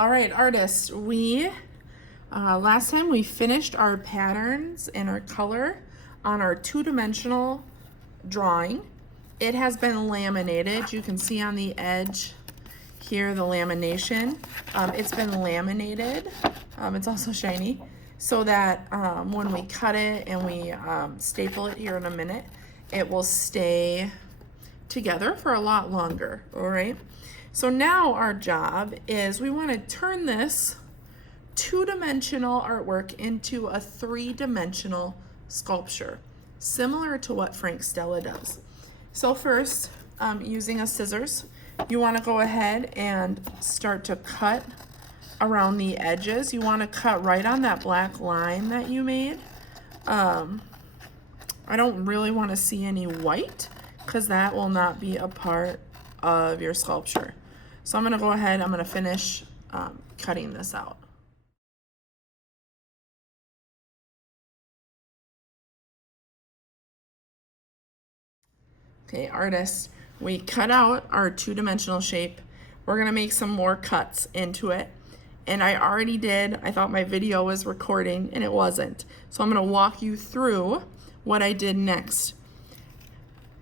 All right, artists, we last time we finished our patterns and our color on our two-dimensional drawing. It has been laminated. You can see on the edge here the lamination. It's been laminated. It's also shiny, so that when we cut it and we staple it here in a minute, it will stay together for a lot longer. All right. So now our job is we want to turn this two-dimensional artwork into a three-dimensional sculpture, similar to what Frank Stella does. So first, using a scissors, you want to go ahead and start to cut around the edges. You want to cut right on that black line that you made. I don't really want to see any white because that will not be a part of your sculpture. So I'm going to go ahead, I'm going to finish cutting this out. Okay, artists, we cut out our two-dimensional shape. We're going to make some more cuts into it. And I already did, I thought my video was recording and it wasn't. So I'm going to walk you through what I did next.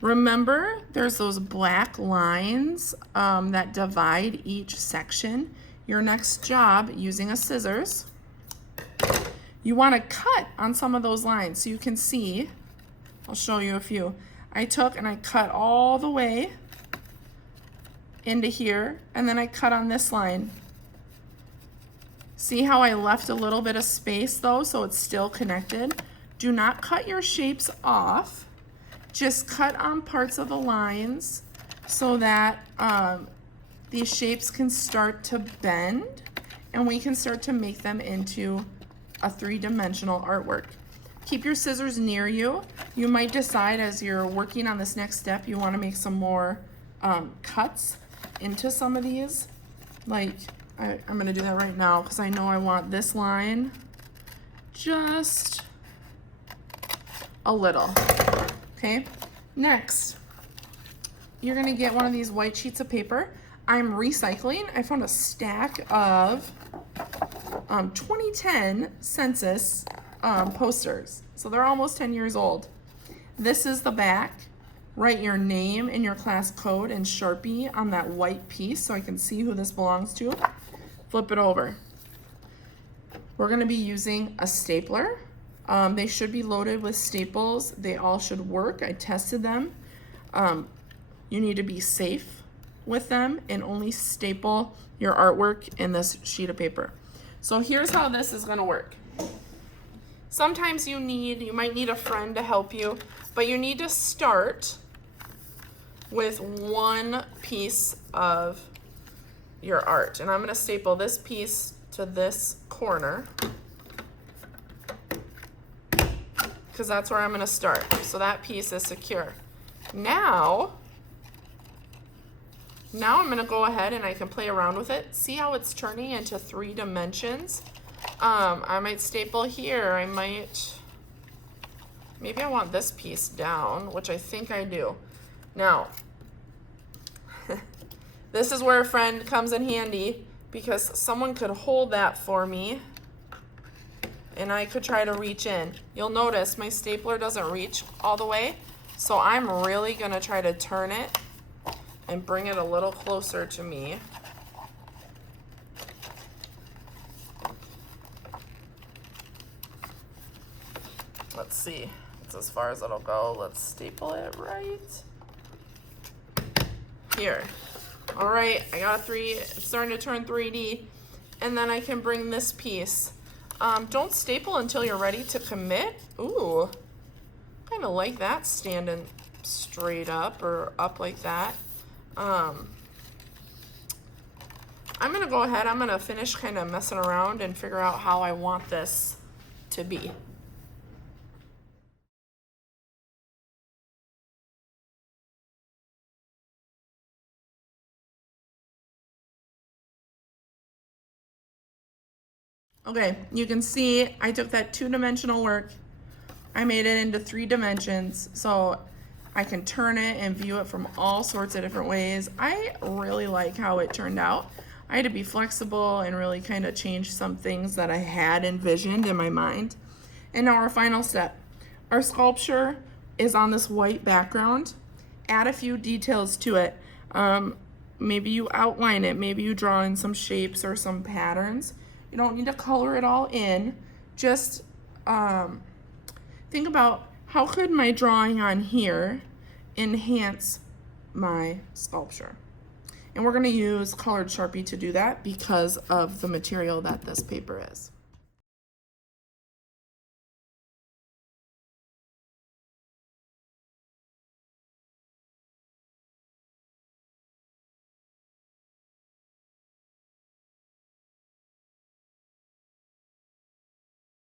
Remember, there's those black lines that divide each section. Your next job, using a scissors, you want to cut on some of those lines so you can see. I'll show you a few. I took and I cut all the way into here, and then I cut on this line. See how I left a little bit of space though, so it's still connected? Do not cut your shapes off. Just cut on parts of the lines so that these shapes can start to bend and we can start to make them into a three-dimensional artwork. Keep your scissors near you. You might decide as you're working on this next step, you want to make some more cuts into some of these. Like, I'm going to do that right now because I know I want this line just a little. Okay, next, you're gonna get one of these white sheets of paper. I'm recycling. I found a stack of 2010 census posters. So they're almost 10 years old. This is the back. Write your name and your class code in Sharpie on that white piece so I can see who this belongs to. Flip it over. We're gonna be using a stapler. They should be loaded with staples. They all should work. I tested them. You need to be safe with them and only staple your artwork in this sheet of paper. So here's how this is going to work. Sometimes you might need a friend to help you, but you need to start with one piece of your art. And I'm going to staple this piece to this corner, because that's where I'm going to start. So that piece is secure. Now I'm going to go ahead and I can play around with it. See how it's turning into 3 dimensions? I might staple here. Maybe I want this piece down, which I think I do. Now, this is where a friend comes in handy because someone could hold that for me and I could try to reach in. You'll notice my stapler doesn't reach all the way, so I'm really gonna try to turn it and bring it a little closer to me. Let's see, it's as far as it'll go. Let's staple it right here. All right, I got it's starting to turn 3D, and then I can bring this piece. Don't staple until you're ready to commit. Ooh, kind of like that standing straight up or up like that. I'm gonna go ahead, I'm gonna finish kind of messing around and figure out how I want this to be. Okay, you can see I took that 2-dimensional work, I made it into 3 dimensions, so I can turn it and view it from all sorts of different ways. I really like how it turned out. I had to be flexible and really kind of change some things that I had envisioned in my mind. And now our final step. Our sculpture is on this white background. Add a few details to it. Maybe you outline it, maybe you draw in some shapes or some patterns. You don't need to color it all in. Just think about how could my drawing on here enhance my sculpture. And we're going to use colored Sharpie to do that because of the material that this paper is.